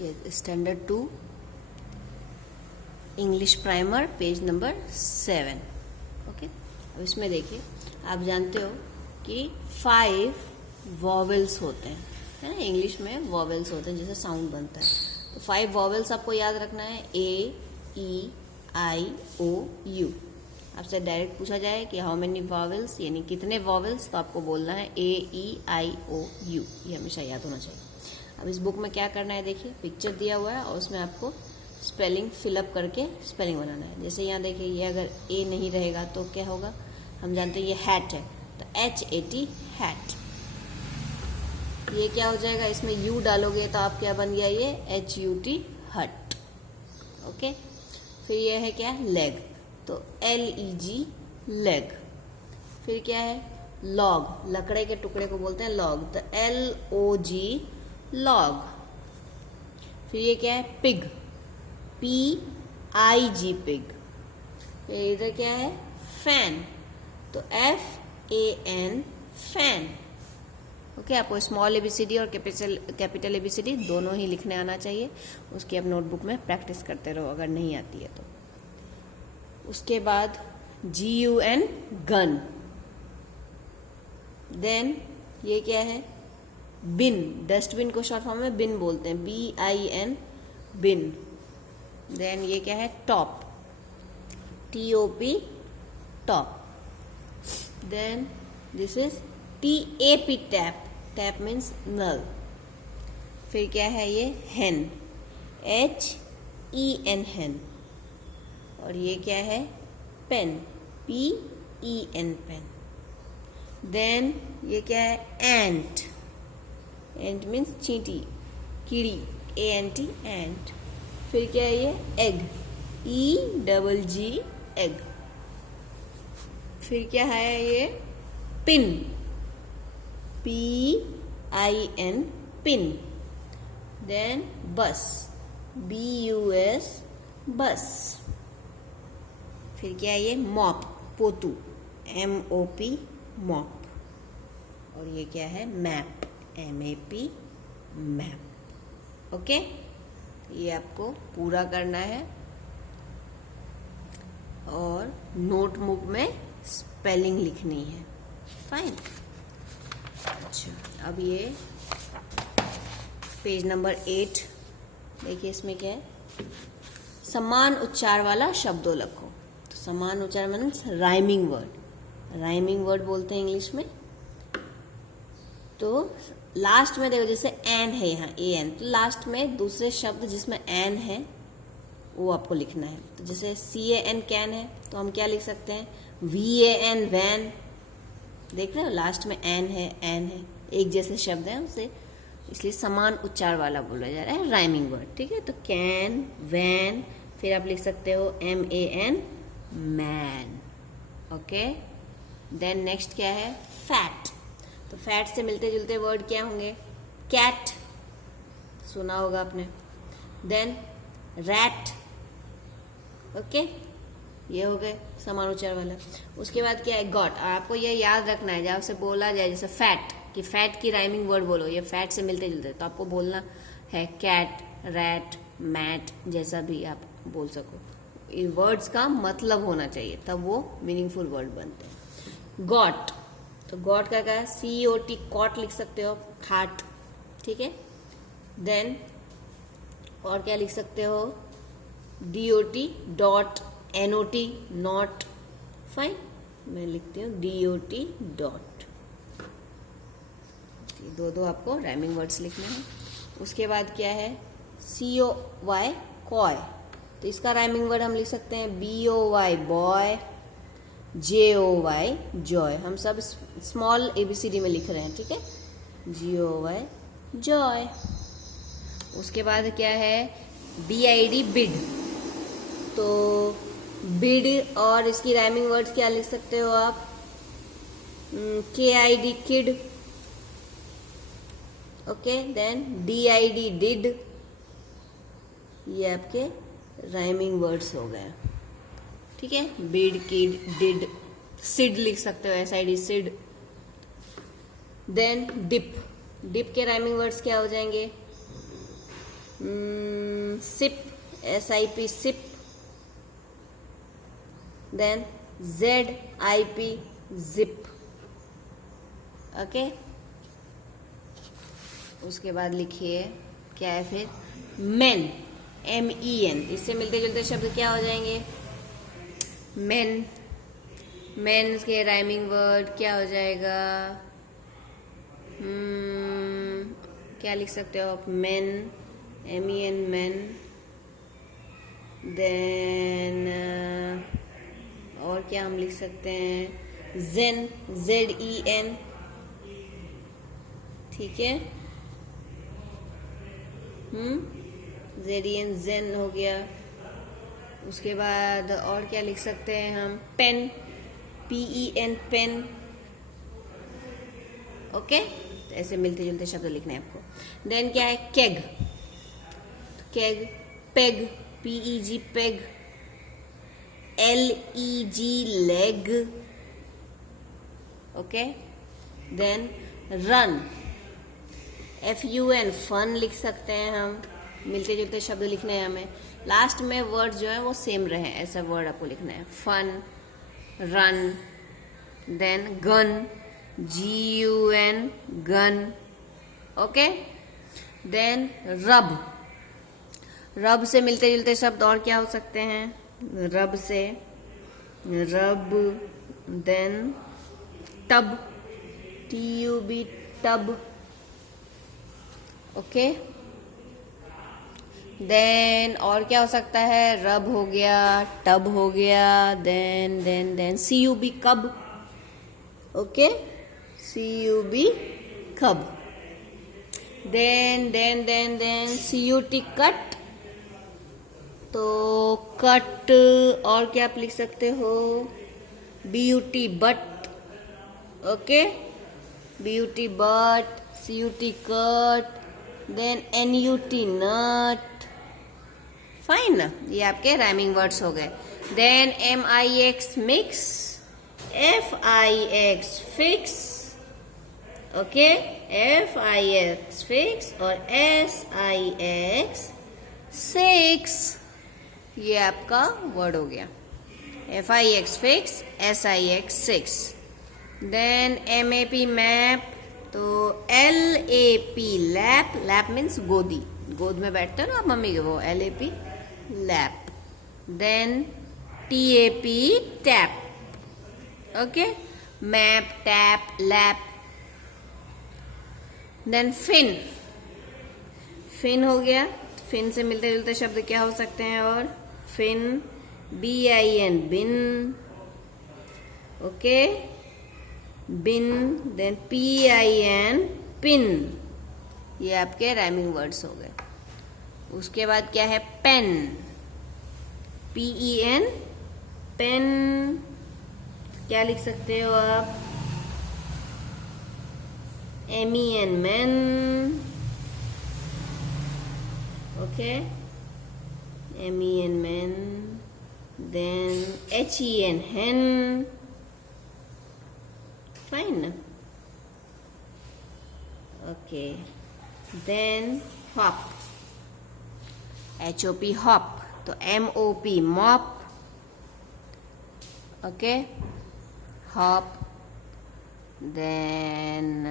ये standard 2 English primer page number 7। Okay, अब इसमें देखिए, आप जानते हो कि 5 वॉवेल्स होते हैं, है ना। इंग्लिश में वॉवेल्स होते हैं, जैसे साउंड बनता है। तो 5 वॉवेल्स आपको याद रखना है, ए, ई, आई, ओ, यू। आपसे डायरेक्ट पूछा जाए कि हाउ मेनी वॉवेल्स, यानी कितने वॉवेल्स, तो आपको बोलना है ए, ई, आई, ओ, यू। ये हमेशा याद होना चाहिए। अब इस बुक में क्या करना है, देखिए पिक्चर दिया हुआ है और उसमें आपको स्पेलिंग फिलअप करके स्पेलिंग बनाना है। जैसे यहाँ देखिए, ये अगर ए नहीं रहेगा तो क्या होगा, हम जानते हैं ये हैट है, तो HAT हैट। ये क्या हो जाएगा, इसमें यू डालोगे तो आप क्या बन गया, ये HUT हट। ओके, फिर ये है क्या, लेग, तो LEG लेग। फिर क्या है, लॉग, लकड़े के टुकड़े को बोलते हैं लॉग, तो LOG लॉग। फिर ये क्या है, पिग, PIG पिग। फिर इधर क्या है, फैन, तो FAN फैन। ओके, आपको स्मॉल ABCD और कैपिटल ABCD दोनों ही लिखने आना चाहिए। उसकी आप नोटबुक में प्रैक्टिस करते रहो अगर नहीं आती है तो। उसके बाद GUN गन। देन ये क्या है, बिन, डस्टबिन को शॉर्ट फॉर्म में बिन बोलते हैं, BIN बिन। देन ये क्या है, top, TOP top. Then this is TAP tap, tap means नल। फिर क्या है, ये हेन, HEN हेन। और ये क्या है, पेन, PEN पेन। देन ये क्या है, एंट, एंट मीन्स चींटी, कीड़ी, ANT एंट। फिर क्या है, ये एग, EGG एग। फिर क्या है, ये पिन, PIN पिन। देन बस, BUS बस। फिर क्या है, ये मॉप, पोतू, MOP मॉप। और ये क्या है, मैप, MAP मैप। ओके, ये आपको पूरा करना है और नोटबुक में स्पेलिंग लिखनी है। फाइन। अच्छा, अब ये पेज नंबर 8 देखिए, इसमें क्या है, समान उच्चार वाला शब्दों लिखो। तो समान उच्चार means rhyming word, rhyming word बोलते हैं इंग्लिश में। तो लास्ट में देखो, जैसे एन है यहाँ, AN, तो लास्ट में दूसरे शब्द जिसमें एन है वो आपको लिखना है। तो जैसे CAN कैन है, तो हम क्या लिख सकते हैं, VAN वैन। देख रहे हो, लास्ट में एन है, एन है, एक जैसे शब्द है उसे, इसलिए समान उच्चार वाला बोला जा रहा है, राइमिंग वर्ड। ठीक है, तो कैन, वैन। फिर आप लिख सकते हो MAN man. Okay, then next क्या है, फैट। तो फैट से मिलते जुलते वर्ड क्या होंगे, कैट, सुना होगा आपने। Then rat. ओके, ये हो गए समान उच्चार वाला। उसके बाद क्या है, गॉट। आपको ये याद रखना है, जब आपसे बोला जाए जैसे फैट, कि फैट की राइमिंग वर्ड बोलो, ये फैट से मिलते जुलते, तो आपको बोलना है कैट, रैट, मैट, जैसा भी आप बोल सको। इन वर्ड्स का मतलब होना चाहिए, तब वो मीनिंगफुल वर्ड बनते हैं। गॉट, तो गॉट का क्या है, COT कॉट लिख सकते हो, खाट। ठीक है, देन और क्या लिख सकते हो, DOT dot, NOT not. Fine, मैं लिखती हूँ DOT डॉट। दो आपको राइमिंग वर्ड्स लिखने हैं। उसके बाद क्या है, COY कॉय। तो इसका राइमिंग वर्ड हम लिख सकते हैं BOY बॉय, JOY जॉय। हम सब स्मॉल ABCD में लिख रहे हैं, ठीक है, GOY जॉय। उसके बाद क्या है, BID बिड। तो बिड और इसकी राइमिंग वर्ड्स क्या लिख सकते हो आप, KID kid. Okay, then DID did. ये आपके राइमिंग वर्ड्स हो गए। ठीक है, बिड, किड, डिड। सिड लिख सकते हो, SID sid. Then dip, dip के राइमिंग वर्ड्स क्या हो जाएंगे, SIP, SIP, SIP. Then ZIP, zip. Okay, उसके बाद लिखिए क्या है फिर, मेन, MEN. इससे मिलते जुलते शब्द क्या हो जाएंगे, मेन. मेन के राइमिंग वर्ड क्या हो जाएगा, क्या लिख सकते हो आप, मेन, MEN, मेन. देन और क्या हम लिख सकते हैं, zen, ZEN. ठीक है, ZEN, zen हो गया. उसके बाद और क्या लिख सकते हैं हम, पेन, PEN, पेन. ओके, तो ऐसे मिलते जुलते शब्द लिखने हैं आपको. देन क्या है, keg, keg, peg, PEG, peg, LEG, leg. Okay, then run, FUN, fun लिख सकते हैं हम. मिलते जुलते शब्द लिखने हैं हमें. लास्ट में वर्ड जो है वो सेम रहे, ऐसा वर्ड आपको लिखना है. Fun, run. Then gun, GUN, gun. Okay, then rub, rub से मिलते जुलते शब्द और क्या हो सकते हैं, रब से rub. Then tub, TUB, tub. Okay, then और क्या हो सकता है, रब हो गया, टब हो गया. Then CUB, cub. Okay, CUB, cub. Then CUT, cut. तो कट, और क्या आप लिख सकते हो, BUT, but. Okay, BUT, but. CUT, cut. Then NUT, nut. Fine, ये आपके राइमिंग वर्ड्स हो गए. Then MIX, mix. FIX, fix. Okay, FIX, fix. और SIX, सिक्स. ये आपका वर्ड हो गया, FIX, fix, SIX, six. Then MAP, map. तो LAP, लैप. लैप मीन्स गोदी, गोद में बैठते हो ना आप मम्मी के, वो LAP, lap. Then TAP, tap. Okay, map, tap, lap. Then fin, fin हो गया. फिन से मिलते जुलते शब्द क्या हो सकते हैं, और fin, BIN, bin. Okay, bin. Then PIN, pin. ये आपके राइमिंग वर्ड्स हो गए. उसके बाद क्या है, पेन, PEN, पेन. क्या लिख सकते हो आप, MEN, men. Okay, MEN, men. Then HEN, hen. Fine. Okay, then hop, HOP, hop. तो MOP, mop. Okay, hop. Then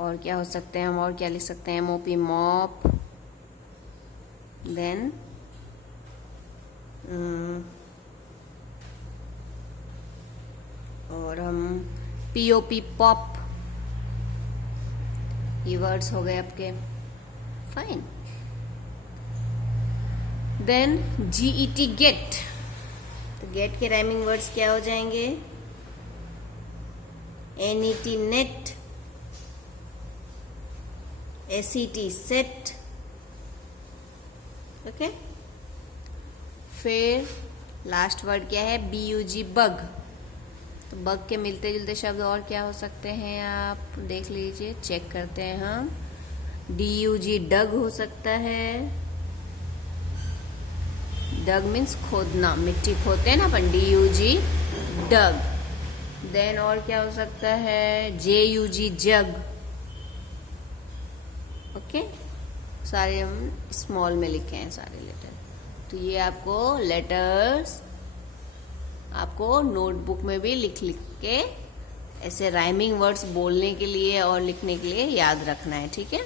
और क्या हो सकते हैं हम, और क्या लिख सकते हैं, MOP, मॉप. देन और हम POP, पॉप. ये वर्ड्स हो गए आपके. फाइन. Then GET, get. तो गेट के राइमिंग वर्ड्स क्या हो जाएंगे, NET, net. SET, set. Okay, फिर लास्ट वर्ड क्या है, BUG, बग. तो बग के मिलते जुलते शब्द और क्या हो सकते हैं, आप देख लीजिए, चेक करते हैं हम. DUG, डग हो सकता है. डग मीन्स खोदना, मिट्टी खोदते हैं ना अपन, DUG, डग. देन और क्या हो सकता है, JUG, जग. ओके, सारे हम स्मॉल में लिखे हैं सारे लेटर। तो ये आपको लेटर्स आपको नोटबुक में भी लिख के ऐसे राइमिंग वर्ड्स बोलने के लिए और लिखने के लिए याद रखना है, ठीक है।